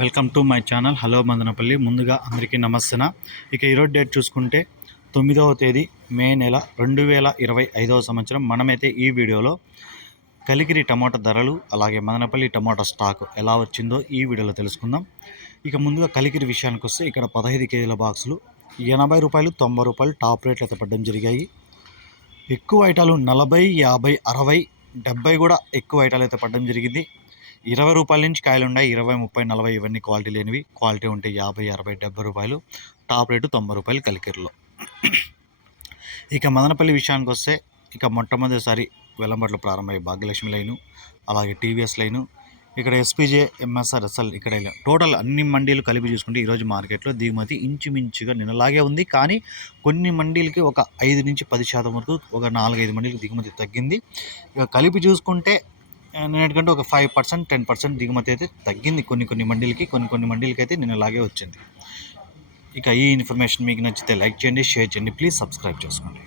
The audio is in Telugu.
Welcome to my channel. Hello Madanapalle. ముందుగా అందరికీ నమస్తన? ఇక ఈరోజు డేట్ చూసుకుంటే తొమ్మిదవ తేదీ మే నెల రెండు వేల ఇరవై ఐదవ సంవత్సరం. మనమైతే ఈ వీడియోలో కలిగిరి టమాటా ధరలు అలాగే మదనపల్లి టమాటా స్టాక్ ఎలా వచ్చిందో ఈ వీడియోలో తెలుసుకుందాం. ఇక ముందుగా కలిగిరి విషయానికి వస్తే ఇక్కడ పదహైదు కేజీల బాక్సులు ఎనభై రూపాయలు తొంభై రూపాయలు టాప్ రేట్లు అయితే పడడం జరిగాయి. ఎక్కువ ఐటాలు నలభై యాభై అరవై డెబ్బై కూడా ఎక్కువ ఐటాలు అయితే పడడం జరిగింది. ఇరవై రూపాయల నుంచి కాయలు ఉన్నాయి ఇరవై ముప్పై నలభై ఇవన్నీ క్వాలిటీ లేనివి. క్వాలిటీ ఉంటే యాభై అరవై డెబ్బై రూపాయలు. టాప్ రేటు తొంభై రూపాయలు కలికిరిలో. ఇక మదనపల్లి విషయానికి వస్తే ఇక మొట్టమొదటిసారి వెలంబట్లు ప్రారంభమయ్యే భాగ్యలక్ష్మి లైను అలాగే టీవీఎస్ లైను ఇక్కడ ఎస్పీజే ఎంఎస్ఆర్ ఎస్ఎల్ ఇక్కడ టోటల్ అన్ని మండీలు కలిపి చూసుకుంటే ఈరోజు మార్కెట్లో దిగుమతి ఇంచుమించుగా నిన్నలాగే ఉంది. కానీ కొన్ని మండీలకి ఒక ఐదు నుంచి పది శాతం వరకు ఒక నాలుగైదు మండీలకు దిగుమతి తగ్గింది. ఇక కలిపి చూసుకుంటే నిన్నటికంటే ఒక ఫైవ్ పర్సెంట్ టెన్ పర్సెంట్ దిగుమతి అయితే తగ్గింది. కొన్ని కొన్ని మండీలకి కొన్ని కొన్ని మండీలకి అయితే అలాగే వచ్చింది. ఇక ఈ ఇన్ఫర్మేషన్ మీకు నచ్చితే లైక్ చేయండి షేర్ చేయండి. ప్లీజ్ సబ్స్క్రైబ్ చేసుకోండి.